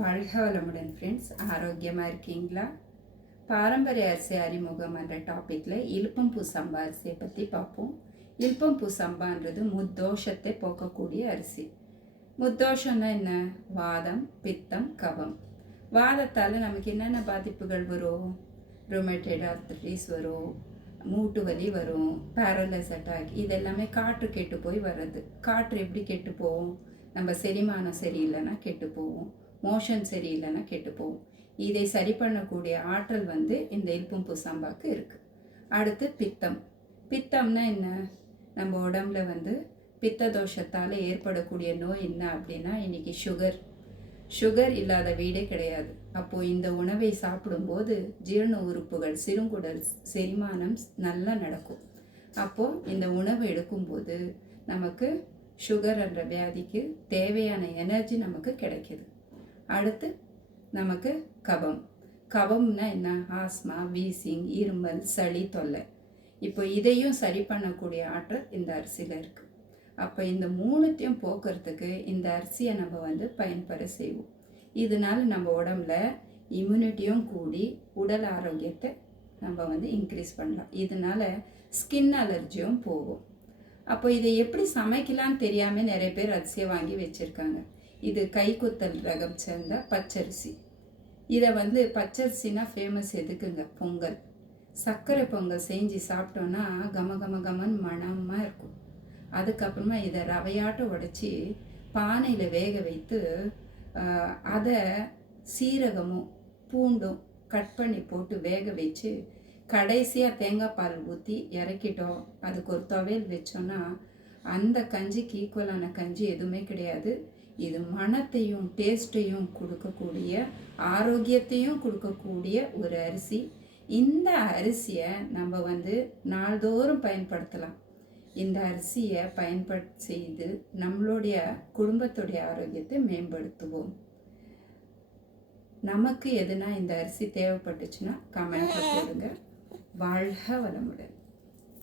வாழ்க வளமுடன் ஃப்ரெண்ட்ஸ் ஆரோக்கியமாக இருக்கீங்களா? பாரம்பரிய அரிசி அறிமுகம் என்ற டாப்பிக்கில் இழுப்பம்பூ சம்பா அரிசியை பற்றி பார்ப்போம். இழுப்பம்பூ சம்பான்றது முத்தோஷத்தை போக்கக்கூடிய அரிசி. முத்தோஷம்னா என்ன? வாதம் பித்தம் கபம். வாதத்தால் நமக்கு என்னென்ன பாதிப்புகள் வரும்? ரொமேட்டட் ஆர்த்தரிட்டிஸ் வரும் மூட்டு வலி வரும் பேரலைஸ் அட்டாக் இதெல்லாமே காற்று கெட்டு போய் வர்றது. காற்று எப்படி கெட்டு போகும்? நம்ம செரிமானம் சரியில்லைன்னா கெட்டு போவோம் மோஷன் சரியில்லைன்னா கெட்டு போகும். இதை சரி பண்ணக்கூடிய ஆற்றல் வந்து இந்த இல்பும்பு சாம்பாக்கு இருக்குது அடுத்து பித்தம். பித்தம்னா என்ன? நம்ம உடம்புல வந்து பித்த தோஷத்தால் ஏற்படக்கூடிய நோய் என்ன அப்படின்னா இன்னைக்கு சுகர் சுகர் இல்லாத வீடே கிடையாது. அப்போது இந்த உணவை சாப்பிடும்போது ஜீரண உறுப்புகள் சிறுங்குடல் செரிமானம் நல்லா நடக்கும். அப்போது இந்த உணவு எடுக்கும்போது நமக்கு சுகர் என்ற வியாதிக்கு தேவையான எனர்ஜி நமக்கு கிடைக்கிது. அடுத்து நமக்கு கபம். கபம்னா என்ன? ஆஸ்மா வீசிங் இருமல் சளி தொல்லை. இப்போ இதையும் சரி பண்ணக்கூடிய ஆற்றல் இந்த அரிசியில் இருக்குது அப்போ இந்த மூணுத்தையும் போக்குறதுக்கு இந்த அரிசியை நம்ம வந்து பயன்பெற செய்வோம். இதனால நம்ம உடம்புல இம்யூனிட்டியும் கூடி உடல் ஆரோக்கியத்தை நம்ம வந்து இன்க்ரீஸ் பண்ணலாம். இதனால ஸ்கின் அலர்ஜியும் போகும். அப்போ இதை எப்படி சமைக்கலாம்னு தெரியாமல் நிறைய பேர் அரிசியை வாங்கி வச்சுருக்காங்க. இது கைக்குத்தல் ரகம் சேர்ந்த பச்சரிசி. இதை வந்து பச்சரிசினா ஃபேமஸ் எதுக்குங்க? பொங்கல். சர்க்கரை பொங்கல் செஞ்சு சாப்பிட்டோன்னா கம கம கமன் மணமாக இருக்கும். அதுக்கப்புறமா இதை ரவையாட்டம் உடைச்சி பானையில் வேக வைத்து அதை சீரகமும் பூண்டும் கட் பண்ணி போட்டு வேக வச்சு கடைசியாக தேங்காய் பால் ஊற்றி இறக்கிட்டோம். அதுக்கு ஒரு துவையல் வச்சோன்னா அந்த கஞ்சிக்கு ஈக்குவலான கஞ்சி எதுவுமே கிடையாது. இது மனத்தையும் டேஸ்ட்டையும் கொடுக்கக்கூடிய ஆரோக்கியத்தையும் கொடுக்கக்கூடிய ஒரு அரிசி. இந்த அரிசியை நம்ம வந்து நாள்தோறும் பயன்படுத்தலாம். இந்த அரிசியை பயன்படு செய்து நம்மளுடைய குடும்பத்துடைய ஆரோக்கியத்தை மேம்படுத்துவோம். நமக்கு எதுனா இந்த அரிசி தேவைப்பட்டுச்சுன்னா கமெண்ட்ல போடுங்க. வாழ்க வளமுடன்.